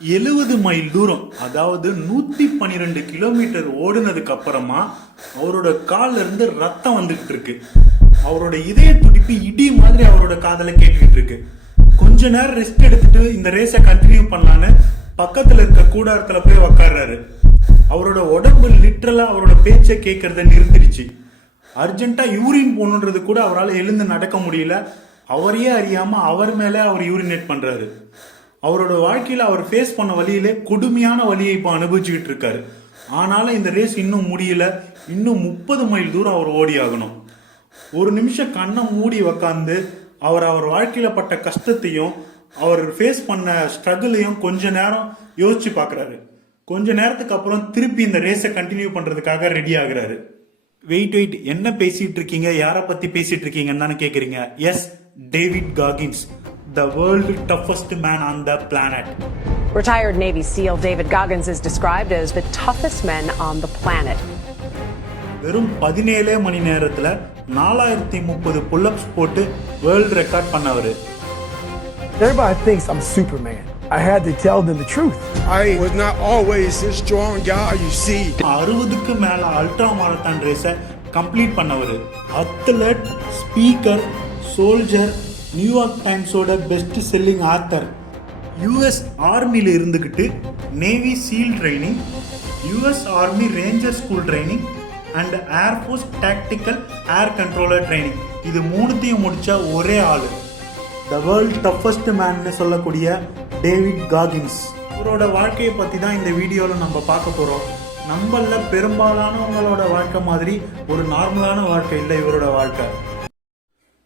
70 mile தூரம், அதாவது 112 kilometre ஓடுனதுக்கு அப்புறமா அவரோட கால்ல இருந்து ரத்தம் வந்துகிட்டு இருக்கு. அவரோட இதய துடிப்பு இடி மாதிரி அவரோட காதல கேட்டுக்கிட்டு இருக்கு. கொஞ்ச நேரம் ரெஸ்ட் எடுத்துட்டு இந்த ரேஸை கண்டினியூ பண்ணலான்னு பக்கத்துல இருக்க கூடாரத்துல போய் உக்காடுறாரு. அவரோட உடம்பு லிட்டரலா அவரோட பேச்சை கேட்கறத நிறுத்திடுச்சு. அர்ஜென்ட்டா யூரின் போகணுன்றது கூட அவரால் எழுந்து நடக்க முடியல. அவரையே அறியாம அவர் மேல அவர் யூரினேட் பண்றாரு. அவரோட வாழ்க்கையில அவர் ஃபேஸ் பண்ண வழியிலே கொடுமையான வழியை இப்போ அனுபவிச்சுக்கிட்டு இருக்காரு. ஆனாலும் இந்த ரேஸ் இன்னும் முடியல. இன்னும் 30 மைல் தூரம் அவர் ஓடி ஆகணும். ஒரு நிமிஷம் கண்ணை மூடி உக்காந்து அவர் வாழ்க்கையில பட்ட கஷ்டத்தையும் அவர் ஃபேஸ் பண்ண ஸ்ட்ரகிளையும் கொஞ்ச நேரம் யோசிச்சு பார்க்குறாரு. கொஞ்ச நேரத்துக்கு அப்புறம் திருப்பி இந்த ரேஸை கண்டினியூ பண்றதுக்காக ரெடி ஆகுறாரு. வெயிட், என்ன பேசிட்டு இருக்கீங்க, யாரை பத்தி பேசிட்டு இருக்கீங்கன்னு கேக்குறீங்க. Yes, David Goggins, the world toughest man on the planet. Retired Navy SEAL David Goggins is described as the toughest man on the planet. வெறும் 17 மணி நேரத்துல 4030 புல்-அப்ஸ் போட்டு வேர்ல்ட் ரெக்கார்ட் பண்ணவரு. Everybody thinks I'm Superman. I had to tell them the truth. I was not always this strong guy you see. 60க்கு மேல ultra marathon ரேஸை complete பண்ணவரு. Athlete, speaker, soldier, New York டைம்ஸோட best selling author, US ஆர்மியில் இருந்துக்கிட்டு navy seal training, US army ranger school training and air force tactical air controller training, இது மூணுத்தையும் முடித்த ஒரே ஆள் த வேர்ல்ட் டஃபஸ்ட் மேன்னு சொல்லக்கூடிய டேவிட் காகின்ஸ். இவரோட வாழ்க்கையை பற்றி தான் இந்த வீடியோவில் நம்ம பார்க்க போகிறோம். நம்மள பெரும்பாலானவங்களோட வாழ்க்கை மாதிரி ஒரு நார்மலான வாழ்க்கை இல்லை இவரோட வாழ்க்கை.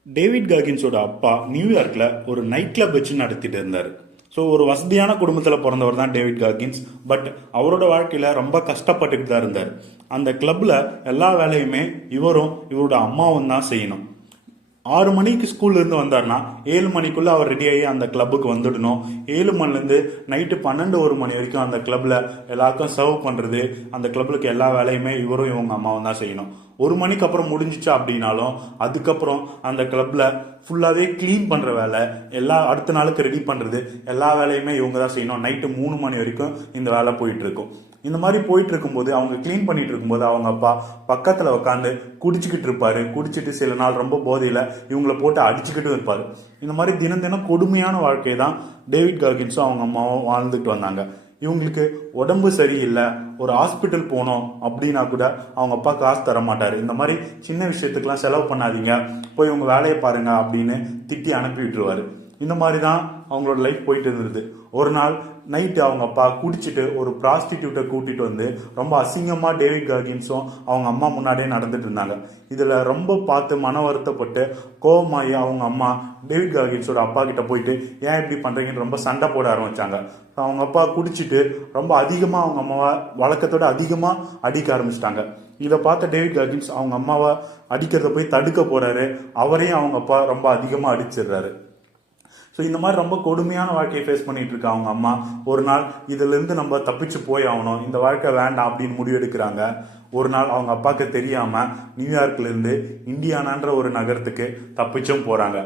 டேவிட் காகின்ஸோட அப்பா நியூயார்க்கில் ஒரு நைட் கிளப் வச்சு நடத்திட்டு இருந்தார். ஸோ ஒரு வசதியான குடும்பத்தில் பிறந்தவர் தான் டேவிட் காகின்ஸ். பட் அவரோட வாழ்க்கையில் ரொம்ப கஷ்டப்பட்டுக்கிட்டு தான் இருந்தார். அந்த கிளப்பில் எல்லா வேலையுமே இவரும் இவரோட அம்மாவும் தான் செய்யணும். 6 மணிக்கு ஸ்கூல்லேருந்து வந்தார்னா 7 மணிக்குள்ளே அவர் ரெடியாகி அந்த கிளப்புக்கு வந்துடணும். 7 மணிலேருந்து நைட்டு 12-1 மணி வரைக்கும் அந்த கிளப்பில் எல்லாருக்கும் சர்வ் பண்ணுறது, அந்த கிளப்புக்கு எல்லா வேலையுமே இவரும் இவங்க அம்மாவும் தான் செய்யணும். 1 மணிக்கு அப்புறம் முடிஞ்சிச்சு அப்படின்னாலும் அதுக்கப்புறம் அந்த கிளப்பில் ஃபுல்லாகவே க்ளீன் பண்ணுற வேலை, எல்லா அடுத்த நாளுக்கு ரெடி பண்ணுறது, எல்லா வேலையுமே இவங்க தான் செய்யணும். நைட்டு 3 மணி வரைக்கும் இந்த வேலை போயிட்டுருக்கும். இந்த மாதிரி போயிட்டு இருக்கும்போது அவங்க க்ளீன் பண்ணிட்டு இருக்கும்போது அவங்க அப்பா பக்கத்தில் உட்காந்து குடிச்சிக்கிட்டு இருப்பாரு. குடிச்சிட்டு சில நாள் ரொம்ப போதையில் இவங்களை போட்டு அடிச்சுக்கிட்டு இருப்பாரு. இந்த மாதிரி தினம் கொடுமையான வாழ்க்கையை தான் டேவிட் காகின்ஸும் அவங்க அம்மாவும் வாழ்ந்துட்டு வந்தாங்க. இவங்களுக்கு உடம்பு சரியில்லை, ஒரு ஹாஸ்பிட்டல் போனோம் அப்படின்னா கூட அவங்க அப்பா காசு தர மாட்டார். இந்த மாதிரி சின்ன விஷயத்துக்கெல்லாம் செலவு பண்ணாதீங்க, போய் உங்கள் வேலையை பாருங்க அப்படின்னு திட்டி அனுப்பி விட்டுருவாரு. இந்த மாதிரி தான் அவங்களோட லைஃப் போயிட்டு இருந்தது. ஒரு நாள் நைட்டு அவங்க அப்பா குடிச்சிட்டு ஒரு ப்ராஸ்டிடியூட்டை கூட்டிட்டு வந்து ரொம்ப அசிங்கமாக டேவிட் காகின்ஸும் அவங்க அம்மா முன்னாடியே நடந்துட்டு இருந்தாங்க. இதில் ரொம்ப பார்த்து மன வருத்தப்பட்டு கோபமாகி அவங்க அம்மா டேவிட் காகின்ஸோட அப்பா கிட்ட போயிட்டு ஏன் இப்படி பண்ணுறீங்கன்னு ரொம்ப சண்டை போட ஆரம்பிச்சாங்க. அவங்க அப்பா குடிச்சிட்டு ரொம்ப அதிகமாக அவங்க அம்மாவை வழக்கத்தோட அதிகமாக அடிக்க ஆரம்பிச்சிட்டாங்க. இதை பார்த்த டேவிட் காகின்ஸ் அவங்க அம்மாவை அடிக்கிறத போய் தடுக்க போறாரு. அவரையும் அவங்க அப்பா ரொம்ப அதிகமாக அடிச்சிடுறாரு. ஸோ இந்த மாதிரி ரொம்ப கொடுமையான வாழ்க்கையை ஃபேஸ் பண்ணிட்டு இருக்க அவங்க அம்மா ஒரு நாள் இதிலிருந்து நம்ம தப்பிச்சு போய் ஆகணும், இந்த வாழ்க்கை வேண்டாம் அப்படின்னு முடிவெடுக்கிறாங்க. ஒரு நாள் அவங்க அப்பாவுக்கு தெரியாம நியூயார்க்லேருந்து இண்டியானான்ற ஒரு நகரத்துக்கு தப்பிச்சும் போறாங்க.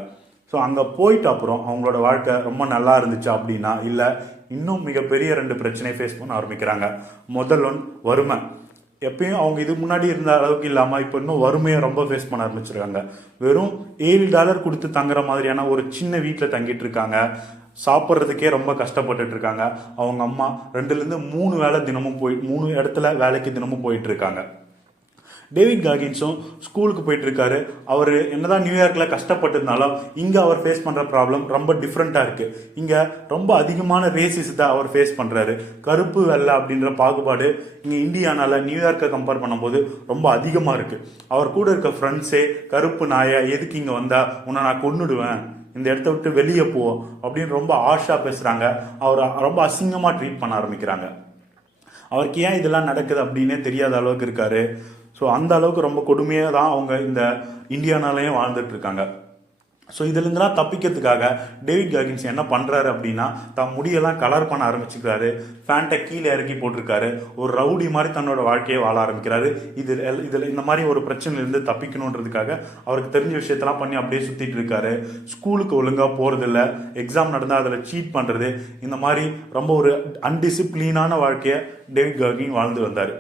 ஸோ அங்கே போயிட்டு அப்புறம் அவங்களோட வாழ்க்கை ரொம்ப நல்லா இருந்துச்சு அப்படின்னா இல்லை, இன்னும் மிகப்பெரிய 2 பிரச்சனையை ஃபேஸ் பண்ண ஆரம்பிக்கிறாங்க. முதல் ஒன் வறுமை. எப்பயும் அவங்க இதுக்கு முன்னாடி இருந்த அளவுக்கு இல்லாமல் இப்போ இன்னும் வறுமையை ரொம்ப ஃபேஸ் பண்ண ஆரம்பிச்சிருக்காங்க. வெறும் $7 கொடுத்து தங்குற மாதிரியான ஒரு சின்ன வீட்டில் தங்கிட்டு இருக்காங்க. சாப்பிட்றதுக்கே ரொம்ப கஷ்டப்பட்டுட்டு இருக்காங்க. அவங்க அம்மா 2லேருந்து 3 வேலை தினமும் 3 இடத்துல வேலைக்கு தினமும் போயிட்டு இருக்காங்க. டேவிட் காகின்ஸும் ஸ்கூலுக்கு போயிட்டு இருக்காரு. அவர் என்னதான் நியூயார்க்கில் கஷ்டப்பட்டிருந்தாலும் இங்கே அவர் ஃபேஸ் பண்ணுற ப்ராப்ளம் ரொம்ப டிஃப்ரெண்ட்டாக இருக்கு. இங்கே ரொம்ப அதிகமான ரேசிசத்தை அவர் ஃபேஸ் பண்ணுறாரு. கருப்பு வெள்ளை அப்படின்ற பாகுபாடு இங்கே இந்தியானால நியூயார்க்கை கம்பேர் பண்ணும்போது ரொம்ப அதிகமாக இருக்கு. அவர் கூட இருக்க ஃப்ரெண்ட்ஸே கருப்பு நாயை எதுக்கு இங்கே வந்தா உன்னை நான் கொன்னுடுவேன், இந்த இடத்த விட்டு வெளியே போ அப்படின்னு ரொம்ப ஆஷா பேசுகிறாங்க. அவர் ரொம்ப அசிங்கமாக ட்ரீட் பண்ண ஆரம்பிக்கிறாங்க. அவருக்கு ஏன் இதெல்லாம் நடக்குது அப்படின்னே தெரியாத அளவுக்கு இருக்காரு. ஸோ அந்த அளவுக்கு ரொம்ப கொடுமையாக தான் அவங்க இந்த இந்தியானாலையும் வாழ்ந்துட்டு இருக்காங்க. ஸோ இதுலேருந்துலாம் தப்பிக்கிறதுக்காக டேவிட் காகின்ஸ் என்ன பண்ணுறாரு அப்படின்னா தான் முடியெல்லாம் கலர் பண்ண ஆரம்பிச்சுக்கிறாரு, ஃபேண்ட்டை கீழே இறக்கி போட்டிருக்காரு, ஒரு ரவுடி மாதிரி தன்னோட வாழ்க்கையை வாழ ஆரம்பிக்கிறாரு. இதில் இந்த மாதிரி ஒரு பிரச்சனையிலேருந்து தப்பிக்கணுன்றதுக்காக அவருக்கு தெரிஞ்ச விஷயத்தெல்லாம் பண்ணி அப்படியே சுற்றிட்டு இருக்காரு. ஸ்கூலுக்கு ஒழுங்காக போகிறதில்ல, எக்ஸாம் நடந்தால் அதில் சீட் பண்ணுறது, இந்த மாதிரி ரொம்ப ஒரு அன்டிசிப்ளினான வாழ்க்கையை டேவிட் காகின் வாழ்ந்து வந்தார்.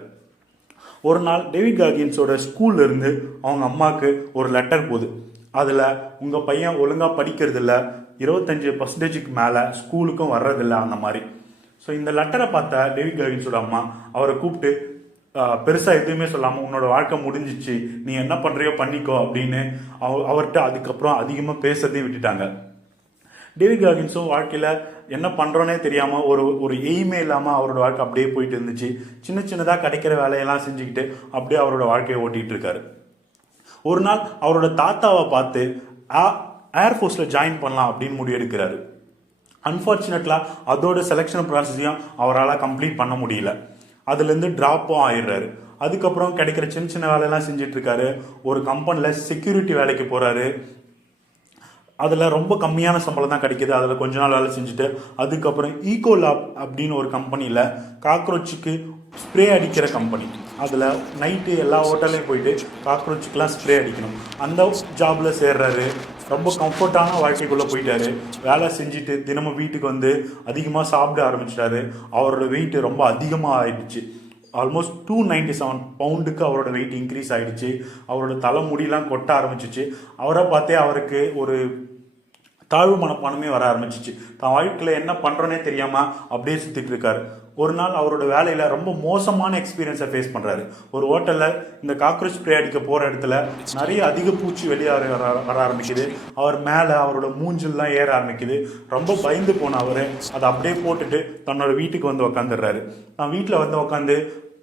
ஒரு நாள் டேவிட் காகின்ஸோட ஸ்கூல்லேருந்து அவங்க அம்மாவுக்கு ஒரு லெட்டர் போகுது. அதில் உங்கள் பையன் ஒழுங்காக படிக்கிறதில்ல, 25% மேலே ஸ்கூலுக்கும் வர்றதில்ல, அந்த மாதிரி. ஸோ இந்த லெட்டரை பார்த்த டேவிட் காகின்ஸோட அம்மா அவரை கூப்பிட்டு பெருசாக எதுவுமே சொல்லாமல் உன்னோட வாழ்க்கை முடிஞ்சிச்சு, நீ என்ன பண்ணுறியோ பண்ணிக்கோ அப்படின்னு அவர்கிட்ட அதுக்கப்புறம் அதிகமாக பேசுறதையும் விட்டுட்டாங்க. டேவிட் காகின்ஸும் வாழ்க்கையில் என்ன பண்ணுறோன்னே தெரியாமல் ஒரு எய்மே இல்லாமல் அவரோட வாழ்க்கை அப்படியே போயிட்டு இருந்துச்சு. சின்ன சின்னதாக கிடைக்கிற வேலையெல்லாம் செஞ்சுக்கிட்டு அப்படியே அவரோட வாழ்க்கையை ஓட்டிகிட்டு இருக்காரு. ஒரு நாள் அவரோட தாத்தாவை பார்த்து ஏர்ஃபோர்ஸில் ஜாயின் பண்ணலாம் அப்படின்னு முடிவெடுக்கிறாரு. அன்ஃபார்ச்சுனேட்லாக அதோட செலெக்ஷன் ப்ராசஸையும் அவரால் கம்ப்ளீட் பண்ண முடியல. அதுலேருந்து ட்ராப்பும் ஆயிடுறாரு. அதுக்கப்புறம் கிடைக்கிற சின்ன சின்ன வேலையெல்லாம் செஞ்சிட்ருக்காரு. ஒரு கம்பெனியில் செக்யூரிட்டி வேலைக்கு போகிறாரு. அதில் ரொம்ப கம்மியான சம்பளம் தான் கிடைக்கிது. அதில் கொஞ்ச நாள் வேலை செஞ்சுட்டு அதுக்கப்புறம் ஈகோலாப் அப்படின்னு ஒரு கம்பெனியில் காக்ரோச்சுக்கு ஸ்ப்ரே அடிக்கிற கம்பெனி, அதில் நைட்டு எல்லா ஹோட்டல்லையும் போயிட்டு காக்ரோச்சுக்கெலாம் ஸ்ப்ரே அடிக்கணும், அந்த ஜாபில் சேர்றாரு. ரொம்ப கம்ஃபர்டான வாழ்க்கைக்குள்ளே போயிட்டாரு. வேலை செஞ்சுட்டு தினமும் வீட்டுக்கு வந்து அதிகமாக சாப்பிட ஆரம்பிச்சிட்டாரு. அவரோட வெயிட் ரொம்ப அதிகமாக ஆயிடுச்சு. ஆல்மோஸ்ட் 297 பவுண்டுக்கு அவரோட வெயிட் இன்க்ரீஸ் ஆகிடுச்சு. அவரோட தலைமுடியெலாம் கொட்ட ஆரம்பிச்சிச்சு. அவரை பார்த்தே அவருக்கு ஒரு தாழ்வு மனப்பான்மை வர ஆரம்பிச்சிச்சு. தான் வாழ்க்கையில் என்ன பண்ணுறோன்னே தெரியாமல் அப்படியே சுற்றிட்டு இருக்காரு. ஒரு நாள் அவரோட வேலையில் ரொம்ப மோசமான எக்ஸ்பீரியன்ஸை ஃபேஸ் பண்ணுறாரு. ஒரு ஹோட்டலில் இந்த காக்ரோச் ஸ்ப்ரே அடிக்க போகிற இடத்துல நிறைய அதிக பூச்சி வெளியே வர ஆரம்பிக்குது. அவர் மேலே அவரோட மூஞ்செல்லாம் ஏற ஆரம்பிக்குது. ரொம்ப பயந்து போன அவர் அதை அப்படியே போட்டுட்டு தன்னோட வீட்டுக்கு வந்து உக்காந்துடுறாரு. தான் வீட்டில் வந்து உட்காந்து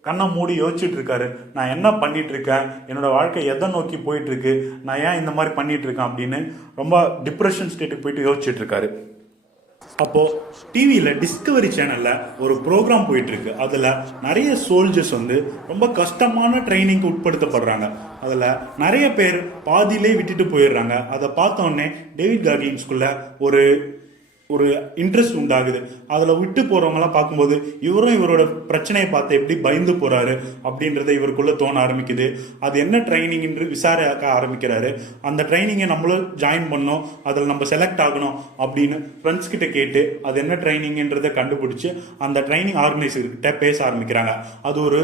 கண்ணை மூடி யோசிச்சுட்டு இருக்காரு. நான் என்ன பண்ணிட்டு இருக்கேன், என்னோட வாழ்க்கை எதை நோக்கி போயிட்டு இருக்கு, நான் ஏன் இந்த மாதிரி பண்ணிட்டு இருக்கேன் அப்படின்னு ரொம்ப டிப்ரெஷன் ஸ்டேட்டுக்கு போயிட்டு யோசிச்சுட்டு இருக்காரு. அப்போது டிவியில் டிஸ்கவரி சேனலில் ஒரு ப்ரோக்ராம் போயிட்டுருக்கு. அதில் நிறைய சோல்ஜர்ஸ் வந்து ரொம்ப கஷ்டமான ட்ரைனிங்க்கு உட்படுத்தப்படுறாங்க. அதில் நிறைய பேர் பாதியிலே விட்டுட்டு போயிடுறாங்க. அதை பார்த்தோன்னே டேவிட் காகின்ஸ்குள்ளே ஒரு இன்ட்ரெஸ்ட் உண்டாகுது. அதில் விட்டு போகிறவங்களாம் பார்க்கும்போது இவரோட பிரச்சனையை பார்த்து எப்படி பயந்து போகிறாரு அப்படின்றத இவருக்குள்ளே தோண ஆரம்பிக்குது. அது என்ன ட்ரைனிங் என்று விசாரிக்க ஆரம்பிக்கிறாரு. அந்த ட்ரைனிங்கை நம்மளும் ஜாயின் பண்ணோம், அதில் நம்ம செலக்ட் ஆகணும் அப்படின்னு ஃப்ரெண்ட்ஸ் கிட்ட கேட்டு அது என்ன ட்ரைனிங்ன்றதை கண்டுபிடிச்சி அந்த ட்ரைனிங் ஆர்கனைசர்கிட்ட பேச ஆரம்பிக்கிறாங்க. அது ஒரு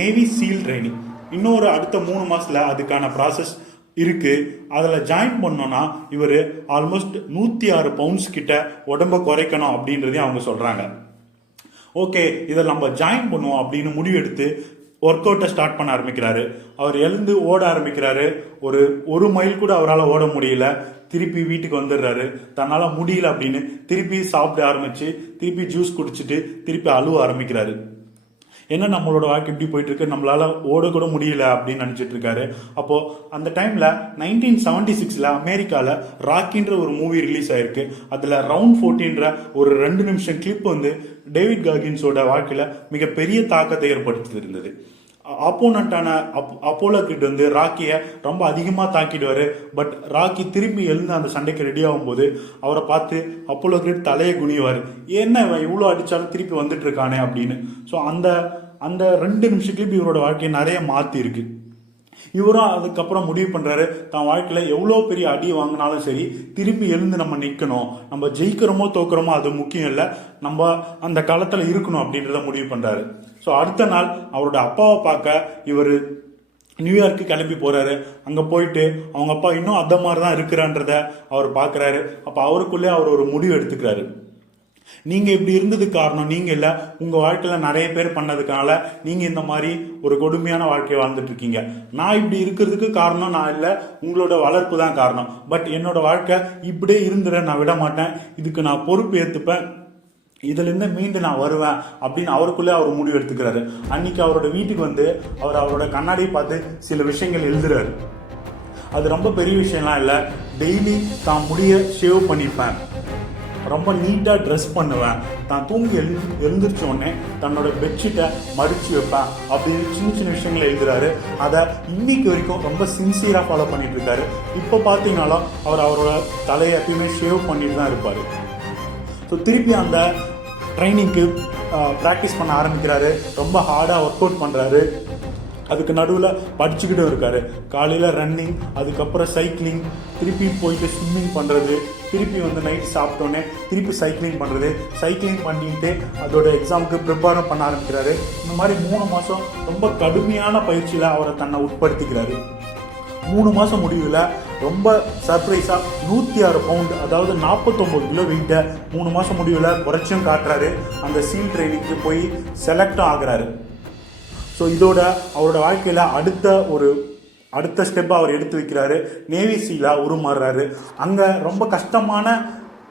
நேவி சீல் ட்ரைனிங். இன்னொரு அடுத்த 3 மாதத்தில் அதுக்கான ப்ராசஸ் இருக்கு. அதில் ஜாயின் பண்ணோன்னா இவர் ஆல்மோஸ்ட் 106 பவுண்ட்ஸ் கிட்ட உடம்ப குறைக்கணும் அப்படின்றதையும் அவங்க சொல்றாங்க. ஓகே, இதை நம்ம ஜாயின் பண்ணுவோம் அப்படின்னு முடிவெடுத்து ஒர்க் அவுட்டை ஸ்டார்ட் பண்ண ஆரம்பிக்கிறாரு. அவர் எழுந்து ஓட ஆரம்பிக்கிறாரு. ஒரு மைல் கூட அவரால் ஓட முடியல. திருப்பி வீட்டுக்கு வந்துடுறாரு. தன்னால் முடியல அப்படின்னு திருப்பி சாப்பிட ஆரம்பிச்சு திருப்பி ஜூஸ் குடிச்சிட்டு திருப்பி அழுவ ஆரம்பிக்கிறாரு. என்ன நம்மளோட வாழ்க்கை இப்படி போயிட்டு இருக்கு, நம்மளால ஓடக்கூட முடியல அப்படின்னு நினைச்சிட்டு இருக்காரு. அப்போ அந்த டைம்ல 1976 அமெரிக்கால ராக்கின்ற ஒரு மூவி ரிலீஸ் ஆயிருக்கு. அதுல ரவுண்ட் 14 ஒரு 2 நிமிஷம் கிளிப் வந்து டேவிட் காகின்ஸோட வாழ்க்கையில மிகப்பெரிய தாக்கத்தை ஏற்படுத்தி இருந்தது. ஆப்போனண்டான அப்போலோ கிட் வந்து ராக்கியை ரொம்ப அதிகமாக தாக்கிடுவார். பட் ராக்கி திரும்பி எழுந்து அந்த சண்டைக்கு ரெடி ஆகும்போது அவரை பார்த்து அப்போலோ கிட் தலையை குனிவார். என்ன இவ்வளோ அடித்தாலும் திருப்பி வந்துட்டு இருக்கானே அப்படின்னு. ஸோ அந்த 2 நிமிஷம் கிளிப் இவரோட வாழ்க்கையை நிறைய மாற்றி இருக்கு. இவரும் அதுக்கப்புறம் முடிவு பண்ணுறாரு, தான் வாழ்க்கையில் எவ்வளோ பெரிய அடி வாங்கினாலும் சரி திருப்பி எழுந்து நம்ம நிற்கணும், நம்ம ஜெயிக்கிறோமோ தோக்குறோமோ அது முக்கியம் இல்லை, நம்ம அந்த காலத்தில் இருக்கணும் அப்படின்றத முடிவு பண்ணுறாரு. ஸோ அடுத்த நாள் அவரோட அப்பாவை பார்க்க இவர் நியூயார்க்கு கிளம்பி போகிறாரு. அங்கே போயிட்டு அவங்க அப்பா இன்னும் அந்த மாதிரி தான் இருக்கிறான்றத அவர் பார்க்குறாரு. அப்போ அவருக்குள்ளே அவர் ஒரு முடிவு எடுத்துக்கிறாரு. நீங்கள் இப்படி இருந்தது காரணம் நீங்கள் இல்லை, உங்கள் வாழ்க்கையில் நிறைய பேர் பண்ணதுனால நீங்கள் இந்த மாதிரி ஒரு கொடுமையான வாழ்க்கையை வாழ்ந்துட்டு இருக்கீங்க. நான் இப்படி இருக்கிறதுக்கு காரணம் நான் இல்லை, உங்களோட வளர்ப்பு தான் காரணம். பட் என்னோட வாழ்க்கை இப்படியே இருந்துட நான் விட மாட்டேன், இதுக்கு நான் பொறுப்பு ஏற்றுப்பேன், இதுலேருந்து மீண்டு நான் வருவேன் அப்படின்னு அவருக்குள்ளே அவர் முடிவு எடுத்துக்கிறாரு. அன்னைக்கு அவரோட வீட்டுக்கு வந்து அவரோட கண்ணாடியை பார்த்து சில விஷயங்கள் எழுதுறாரு. அது ரொம்ப பெரிய விஷயம்லாம் இல்லை. டெய்லி தான் முடிய ஷேவ் பண்ணிப்பேன், ரொம்ப நீட்டாக ட்ரெஸ் பண்ணுவேன், தான் தூங்கி எழுந்திரிச்ச உடனே தன்னோட பெட்ஷீட்டை மடித்து வைப்பேன் அப்படின்னு சின்ன சின்ன விஷயங்களை எழுதுறாரு. அதை இன்னைக்கு வரைக்கும் ரொம்ப சின்சியராக ஃபாலோ பண்ணிட்டு இருக்காரு. இப்போ பார்த்தீங்கன்னாலும் அவரோட தலையை எப்பயுமே ஷேவ் பண்ணிட்டு தான் இருப்பார். ஸோ திருப்பி அந்த ட்ரைனிங்க்கு ப்ராக்டிஸ் பண்ண ஆரம்பிக்கிறாரு. ரொம்ப ஹார்டாக ஒர்க் அவுட் பண்ணுறாரு. அதுக்கு நடுவில் படிச்சுக்கிட்டும் இருக்கார். காலையில் ரன்னிங், அதுக்கப்புறம் சைக்கிளிங், திருப்பி போயிட்டு ஸ்விம்மிங் பண்ணுறது, திருப்பி நைட் சாப்பிட்டோன்னே திருப்பி சைக்கிளிங் பண்ணுறது, சைக்கிளிங் பண்ணிட்டு அதோட எக்ஸாமுக்கு ப்ரிப்பேரும் பண்ண ஆரம்பிக்கிறாரு. இந்த மாதிரி 3 மாதம் ரொம்ப கடுமையான பயிற்சியில் அவரை தன்னை உட்படுத்திக்கிறாரு. 3 மாதம் முடிவில் ரொம்ப சர்ப்ரைஸாக 106 பவுண்டு, அதாவது 49 கிலோ வெயிட்டை 3 மாதம் முடிவில் குறைச்சும் காட்டுறாரு. அந்த சீல் ட்ரைனிங்க்கு போய் செலக்டும் ஆகுறாரு. ஸோ இதோட அவரோட வாழ்க்கையில் அடுத்த ஸ்டெப்பை அவர் எடுத்து வைக்கிறாரு. நேவி சீலாக உருமாறுறாரு. அங்கே ரொம்ப கஷ்டமான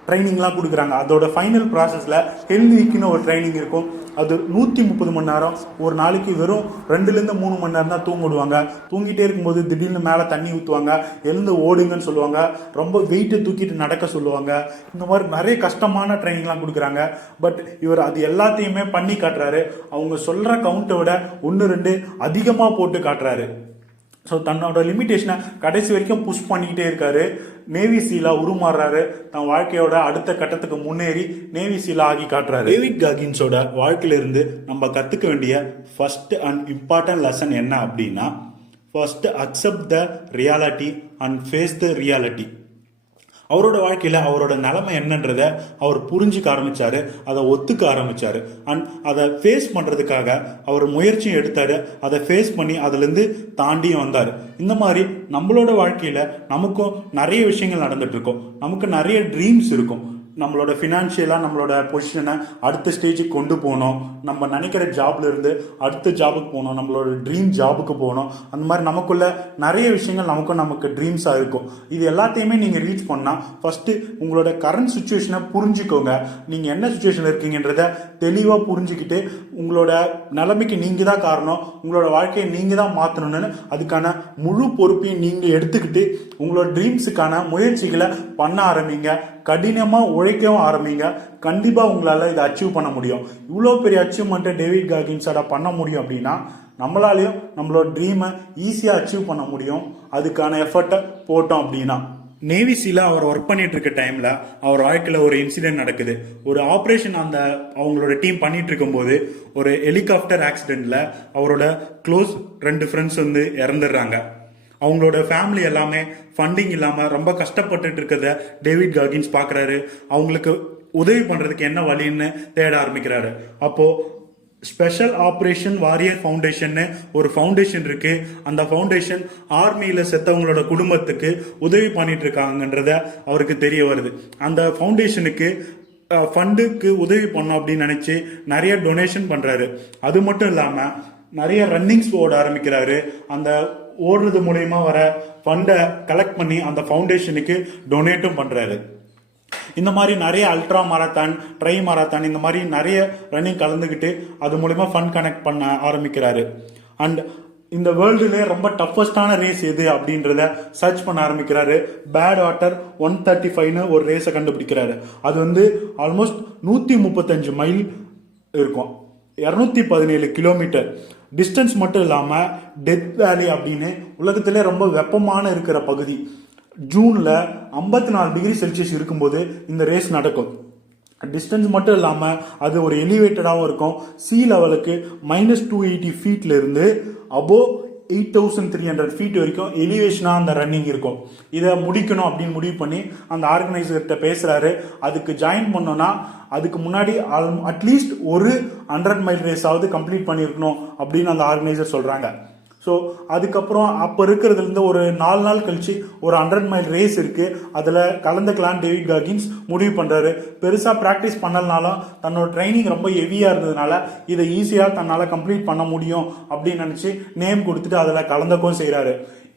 ட்ரைனிங்லாம் கொடுக்குறாங்க. அதோட ஃபைனல் ப்ராசஸில் ஹெல்விக்குன்னு ஒரு ட்ரைனிங் இருக்கும். அது 130 மணி நேரம். ஒரு நாளைக்கு வெறும் 2லேருந்து 3 மணி நேரம் தான் தூங்கிடுவாங்க. தூங்கிட்டே இருக்கும்போது திடீர்னு மேலே தண்ணி ஊற்றுவாங்க, எழுந்து ஓடுங்கன்னு சொல்லுவாங்க, ரொம்ப வெயிட்டை தூக்கிட்டு நடக்க சொல்லுவாங்க. இந்த மாதிரி நிறைய கஷ்டமான ட்ரைனிங்லாம் கொடுக்குறாங்க. பட் இவர் அது எல்லாத்தையுமே பண்ணி காட்டுறாரு. அவங்க சொல்கிற கவுண்ட்டை விட 1-2 அதிகமாக போட்டு காட்டுறாரு. ஸோ தன்னோட லிமிட்டேஷனை கடைசி வரைக்கும் புஷ் பண்ணிக்கிட்டே இருக்காரு. நேவி சீலா உருமாறுறாரு. தன் வாழ்க்கையோட அடுத்த கட்டத்துக்கு முன்னேறி நேவி சீலா ஆகி காட்டுறாரு. டேவிட் காகின்ஸோட வாழ்க்கையிலிருந்து நம்ம கற்றுக்க வேண்டிய ஃபர்ஸ்ட் அண்ட் இம்பார்ட்டன்ட் லெசன் என்ன அப்படின்னா, first accept the reality and face the reality. அவரோட வாழ்க்கையில் அவரோட நிலைமை என்னன்றதை அவர் புரிஞ்சுக்க ஆரம்பித்தார், அதை ஒத்துக்க ஆரம்பித்தார். அண்ட் அதை ஃபேஸ் பண்ணுறதுக்காக அவர் முயற்சியும் எடுத்தார். அதை ஃபேஸ் பண்ணி அதுலேருந்து தாண்டியும் வந்தார். இந்த மாதிரி நம்மளோட வாழ்க்கையில் நமக்கும் நிறைய விஷயங்கள் நடந்துகிட்ருக்கோம். நமக்கு நிறைய ட்ரீம்ஸ் இருக்கும். நம்மளோட ஃபினான்ஷியலாக நம்மளோட பொசிஷனை அடுத்த ஸ்டேஜுக்கு கொண்டு போகணும், நம்ம நினைக்கிற ஜாப்ல இருந்து அடுத்த ஜாபுக்கு போகணும், நம்மளோட ட்ரீம் ஜாபுக்கு போகணும். அந்த மாதிரி நமக்குள்ள நிறைய விஷயங்கள் நமக்கு ட்ரீம்ஸாக இருக்கும். இது எல்லாத்தையுமே நீங்கள் ரீச் பண்ணால் ஃபஸ்ட்டு உங்களோட கரண்ட் சுச்சுவேஷனை புரிஞ்சுக்கோங்க. நீங்கள் என்ன சுச்சுவேஷனில் இருக்கீங்கன்றத தெளிவாக புரிஞ்சுக்கிட்டு உங்களோட நிலைமைக்கு நீங்கள் தான் காரணம், உங்களோட வாழ்க்கையை நீங்கள் தான் மாற்றணும்னு அதுக்கான முழு பொறுப்பையும் நீங்கள் எடுத்துக்கிட்டு உங்களோட ட்ரீம்ஸுக்கான முயற்சிகளை பண்ண ஆரம்பிங்க. கடினமாக உழைக்கவும் ஆரம்பிங்க. கண்டிப்பாக உங்களால் இதை அச்சீவ் பண்ண முடியும். இவ்வளோ பெரிய அச்சீவ்மெண்ட்டை டேவிட் காகின்ஸோட பண்ண முடியும் அப்படின்னா நம்மளாலையும் நம்மளோட ட்ரீமை ஈஸியாக அச்சீவ் பண்ண முடியும். அதுக்கான எஃபர்ட்டை போட்டோம் அப்படின்னா. நேவி சீல அவர் ஒர்க் பண்ணிட்டு இருக்க டைமில் அவர் வாழ்க்கையில் ஒரு இன்சிடென்ட் நடக்குது. ஒரு ஆப்ரேஷன் அவங்களோட டீம் பண்ணிட்டு இருக்கும்போது ஒரு ஹெலிகாப்டர் ஆக்சிடென்ட்ல அவரோட க்ளோஸ் 2 ஃப்ரெண்ட்ஸ் இறந்துடுறாங்க. அவங்களோட ஃபேமிலி எல்லாமே ஃபண்டிங் இல்லாமல் ரொம்ப கஷ்டப்பட்டுட்டு இருக்கிறத டேவிட் காகின்ஸ் பார்க்குறாரு. அவங்களுக்கு உதவி பண்ணுறதுக்கு என்ன வழின்னு தேட ஆரம்பிக்கிறாரு. அப்போது ஸ்பெஷல் ஆப்ரேஷன் வாரியர் ஃபவுண்டேஷன் ஒரு ஃபவுண்டேஷன் இருக்கு. அந்த ஃபவுண்டேஷன் ஆர்மியில் செத்தவங்களோட குடும்பத்துக்கு உதவி பண்ணிட்டு இருக்காங்கன்றத அவருக்கு தெரிய வருது. அந்த ஃபவுண்டேஷனுக்கு ஃபண்டுக்கு உதவி பண்ணோம் அப்படின்னு நினச்சி நிறைய டொனேஷன் பண்ணுறாரு. அது மட்டும் இல்லாமல் நிறைய ரன்னிங்ஸ் ஓட ஆரம்பிக்கிறாரு. அந்த ஓடுறது மூலயமா வர ஃபண்டை கலெக்ட் பண்ணி அந்த ஃபவுண்டேஷனுக்கு டொனேட்டும் பண்ணுறாரு. இந்த மாதிரி நிறைய அல்ட்ரா மாரத்தான், ட்ரை மாரத்தான், இந்த மாதிரி நிறைய ரன்னிங் கலந்துக்கிட்டு அது மூலயமா ஃபண்ட் கனெக்ட் பண்ண ஆரம்பிக்கிறாரு. அண்ட் இந்த வேர்ல்டுலேயே ரொம்ப டஃபஸ்டான ரேஸ் எது அப்படின்றத சர்ச் பண்ண ஆரம்பிக்கிறாரு. பேட் வாட்டர் 135ன்னு ஒரு ரேஸை கண்டுபிடிக்கிறாரு. அது ஆல்மோஸ்ட் 135 மைல் இருக்கும், 217 கிலோமீட்டர் டிஸ்டன்ஸ். மட்டும் இல்லாமல் டெத் வேலி அப்படின்னு உலகத்திலே ரொம்ப வெப்பமான இருக்கிற பகுதி. ஜூனில் 54 டிகிரி செல்சியஸ் இருக்கும்போது இந்த ரேஸ் நடக்கும். டிஸ்டன்ஸ் மட்டும் இல்லாமல் அது ஒரு எலிவேட்டடாகவும் இருக்கும். சி லெவலுக்கு -280 ஃபீட்ல இருந்து அபோவ் 8300 ஃபீட் வரைக்கும் எலிவேஷனாக அந்த ரன்னிங் இருக்கும். இதை முடிக்கணும் அப்படின்னு முடிவு பண்ணி அந்த ஆர்கனைசர்கிட்ட பேசுகிறாரு. அதுக்கு ஜாயின் பண்ணோன்னா அதுக்கு முன்னாடி அட்லீஸ்ட் ஒரு 100 மைல் ரேஸாவது கம்ப்ளீட் பண்ணியிருக்கணும் அப்படின்னு அந்த ஆர்கனைசர் சொல்கிறாங்க. ஸோ அதுக்கப்புறம் அப்போ இருக்கிறதுலேருந்து ஒரு 4 நாள் கழிச்சு ஒரு 100 மைல் ரேஸ் இருக்குது. அதில் கலந்துக்கலான்னு டேவிட் காகின்ஸ் முடிவு பண்ணுறாரு. பெருசாக ப்ராக்டிஸ் பண்ணலனாலும் தன்னோட ட்ரைனிங் ரொம்ப ஹெவியாக இருந்ததுனால இதை ஈஸியாக தன்னால் கம்ப்ளீட் பண்ண முடியும் அப்படின்னு நினச்சி நேம் கொடுத்துட்டு அதில் கலந்துக்கவும் செய்கிறாரு.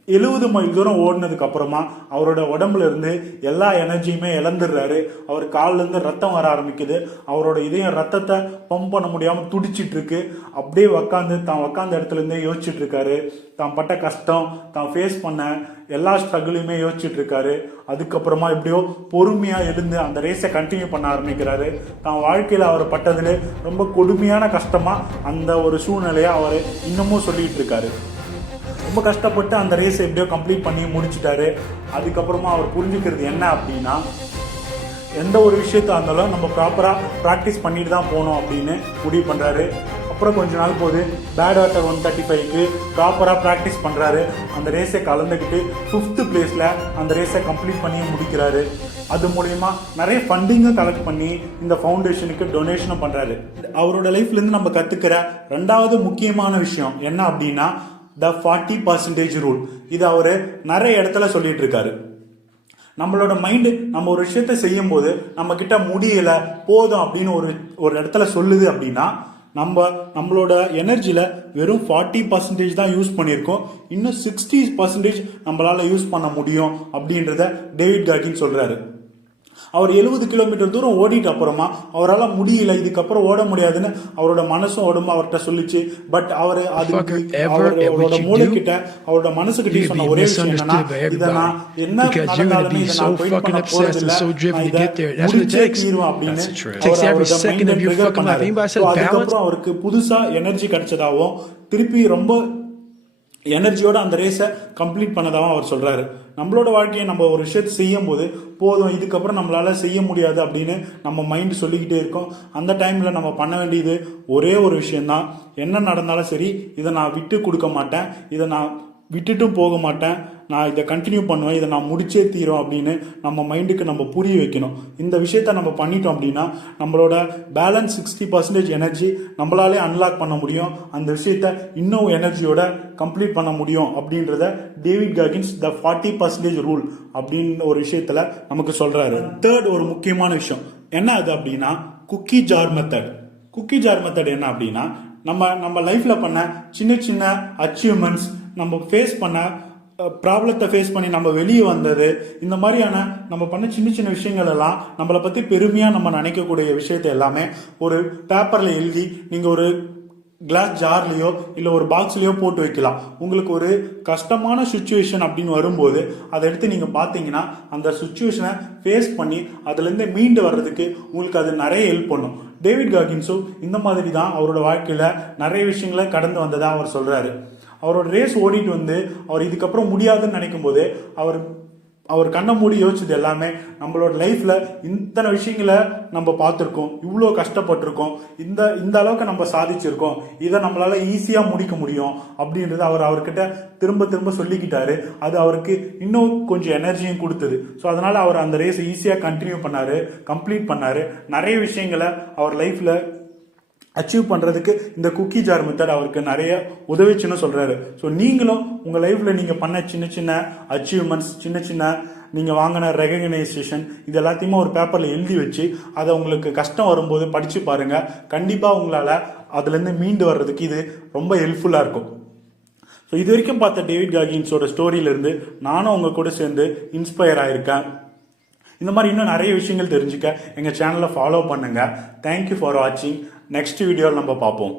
70 மைல் தூரம் ஓடினதுக்கு அப்புறமா அவரோட உடம்புல இருந்து எல்லா எனர்ஜியுமே இழந்துடுறாரு. அவர் கால்ல இருந்து ரத்தம் வர ஆரம்பிக்குது. அவரோட இதயம் ரத்தத்தை பம்ப் பண்ண முடியாம துடிச்சிட்டு இருக்கு. அப்படியே உக்காந்த இடத்துல இருந்தே யோசிச்சுட்டு இருக்காரு. தான் பட்ட கஷ்டம், தான் ஃபேஸ் பண்ண எல்லா ஸ்ட்ரகிளையுமே யோசிச்சுட்டு இருக்காரு. அதுக்கப்புறமா எப்படியோ பொறுமையா எழுந்து அந்த ரேஸை கண்டினியூ பண்ண ஆரம்பிக்கிறாரு. தான் வாழ்க்கையில அவர் பட்டதுல ரொம்ப கொடுமையான கஷ்டமா அந்த ஒரு சூழ்நிலையை அவர் இன்னமும் சொல்லிட்டு இருக்காரு. ரொம்ப கஷ்டப்பட்டு அந்த ரேஸை எப்படியோ கம்ப்ளீட் பண்ணி முடிச்சிட்டாரு. அதுக்கப்புறமா அவர் புரிஞ்சுக்கிறது என்ன அப்படின்னா, எந்த ஒரு விஷயத்தா இருந்தாலும் நம்ம ப்ராப்பராக ப்ராக்டிஸ் பண்ணிட்டு தான் போகணும் அப்படின்னு முடிவு பண்ணுறாரு. அப்புறம் கொஞ்ச நாள் போது பேட் வாட்டர் 135க்கு ப்ராப்பராக ப்ராக்டிஸ் பண்ணுறாரு. அந்த ரேஸை கலந்துக்கிட்டு 5th பிளேஸில் அந்த ரேஸை கம்ப்ளீட் பண்ணி முடிக்கிறாரு. அது மூலயமா நிறைய ஃபண்டிங்கை கலெக்ட் பண்ணி இந்த ஃபவுண்டேஷனுக்கு டொனேஷனும் பண்ணுறாரு. அவரோட லைஃப்லேருந்து நம்ம கற்றுக்கிற 2வது முக்கியமான விஷயம் என்ன அப்படின்னா, the 40% ரூல். இது அவர் நிறைய இடத்துல சொல்லிட்டு இருக்காரு. நம்மளோட மைண்டு நம்ம ஒரு விஷயத்த செய்யும் போது நம்ம கிட்ட முடியல போதும் அப்படின்னு ஒரு இடத்துல சொல்லுது அப்படின்னா, நம்மளோட எனர்ஜியில வெறும் 40% தான் யூஸ் பண்ணியிருக்கோம். இன்னும் 60% நம்மளால யூஸ் பண்ண முடியும் அப்படின்றத டேவிட் காகின்ஸ் சொல்றாரு. அவர் 70 கிலோமீட்டர் தூரம் ஓடிட்டு அப்புறமா அவரால் முடியல, இதுக்கப்புறம் ஓட முடியாதுன்னு அவரோட மனசும் உடம்பு அவர்கிட்ட சொல்லிச்சு. பட் அவர் அதுக்கு அவரோட மூளைக்கிட்ட அவரோட மனசுகிட்ட சொன்ன ஒரே விஷயம் என்னன்னா, இதை நான் என்ன நடந்தாலுமே இதை நான் வெயிட் பண்ண போறதில்லை, நான் இதை முடிச்சே தீருவேன் அப்படின்னு அவரோட மைண்டை ட்ரிகர் பண்ணாரு. அதுக்கப்புறம் அவருக்கு புதுசா எனர்ஜி கிடைச்சதாகவும் திருப்பி ரொம்ப எனர்ஜியோட அந்த ரேஸை கம்ப்ளீட் பண்ணதாகவும் அவர் சொல்றாரு. நம்மளோட வாழ்க்கையை நம்ம ஒரு விஷயத்தை செய்யும் போது போதும், இதுக்கப்புறம் நம்மளால செய்ய முடியாது அப்படின்னு நம்ம மைண்ட் சொல்லிக்கிட்டே இருக்கோம். அந்த டைம்ல நம்ம பண்ண வேண்டியது ஒரே ஒரு விஷயம்தான். என்ன நடந்தாலும் சரி, இதை நான் விட்டு கொடுக்க மாட்டேன், இதை நான் விட்டுட்டும் போக மாட்டேன், நான் இதை கண்டினியூ பண்ணுவேன், இதை நான் முடிச்சே தீரும் அப்படின்னு நம்ம மைண்டுக்கு நம்ம புரிய வைக்கணும். இந்த விஷயத்த நம்ம பண்ணிட்டோம் அப்படின்னா நம்மளோட பேலன்ஸ் 60% எனர்ஜி நம்மளாலே அன்லாக் பண்ண முடியும். அந்த விஷயத்த இன்னும் எனர்ஜியோட கம்ப்ளீட் பண்ண முடியும் அப்படின்றத டேவிட் காகின்ஸ் த 40% ரூல் அப்படின்னு ஒரு விஷயத்துல நமக்கு சொல்றாரு. 3rd ஒரு முக்கியமான விஷயம் என்ன அது அப்படின்னா, cookie jar method. Cookie jar method என்ன அப்படின்னா, நம்ம லைஃப்ல பண்ண சின்ன சின்ன அச்சீவ்மெண்ட்ஸ், நம்ம ஃபேஸ் பண்ண ப்ராப்ளத்தை ஃபேஸ் பண்ணி நம்ம வெளியே வந்தது, இந்த மாதிரியான நம்ம பண்ண சின்ன சின்ன விஷயங்கள் எல்லாம் நம்மளை பற்றி பெருமையாக நம்ம நினைக்கக்கூடிய விஷயத்தை எல்லாமே ஒரு பேப்பரில் எழுதி நீங்கள் ஒரு கிளாஸ் ஜார்லேயோ இல்லை ஒரு பாக்ஸ்லேயோ போட்டு வைக்கலாம். உங்களுக்கு ஒரு கஷ்டமான சுச்சுவேஷன் அப்படின்னு வரும்போது அதை எடுத்து நீங்கள் பார்த்தீங்கன்னா அந்த சுச்சுவேஷனை ஃபேஸ் பண்ணி அதுலேருந்து மீண்டு வர்றதுக்கு உங்களுக்கு அது நிறைய ஹெல்ப் பண்ணும். டேவிட் காகின்ஸும் இந்த மாதிரி தான் அவரோட வாழ்க்கையில் நிறைய விஷயங்களை கடந்து வந்ததாக அவர் சொல்கிறாரு. அவரோட ரேஸ் ஓடிட்டு வந்து அவர் இதுக்கப்புறம் முடியாதுன்னு நினைக்கும் போது அவர் கண்ணை மூடி யோசிச்சது எல்லாமே நம்மளோட லைஃப்ல இத்தனை விஷயங்களை நம்ம பார்த்துருக்கோம், இவ்வளோ கஷ்டப்பட்டிருக்கோம், இந்த அளவுக்கு நம்ம சாதிச்சிருக்கோம், இதை நம்மளால ஈஸியாக முடிக்க முடியும் அப்படின்றது அவர்கிட்ட திரும்ப திரும்ப சொல்லிக்கிட்டாரு. அது அவருக்கு இன்னும் கொஞ்சம் எனர்ஜியும் கொடுத்தது. ஸோ அதனால அவர் அந்த ரேஸை ஈஸியாக கம்ப்ளீட் பண்ணாரு. நிறைய விஷயங்களை அவர் லைஃப்ல அச்சீவ் பண்ணுறதுக்கு இந்த குக்கி ஜார் மெத்தட் அவருக்கு நிறைய உதவிச்சுன்னு சொல்கிறாரு. ஸோ நீங்களும் உங்கள் லைஃப்பில் நீங்கள் பண்ண சின்ன சின்ன அச்சீவ்மெண்ட்ஸ், சின்ன சின்ன நீங்கள் வாங்கின ரெகக்னைசேஷன், இது எல்லாத்தையுமே ஒரு பேப்பரில் எழுதி வச்சு அதை உங்களுக்கு கஷ்டம் வரும்போது படித்து பாருங்கள். கண்டிப்பாக உங்களால் அதுலேருந்து மீண்டு வர்றதுக்கு இது ரொம்ப ஹெல்ப்ஃபுல்லாக இருக்கும். ஸோ இது வரைக்கும் பார்த்த டேவிட் காகின்ஸோட ஸ்டோரியிலேருந்து நானும் உங்கள் கூட சேர்ந்து இன்ஸ்பயர் ஆகிருக்கேன். இந்த மாதிரி இன்னும் நிறைய விஷயங்கள் தெரிஞ்சுக்க எங்கள் சேனலை ஃபாலோ பண்ணுங்கள். தேங்க்யூ ஃபார் வாட்சிங். நெக்ஸ்ட் வீடியோவில் நம்ம பார்ப்போம்.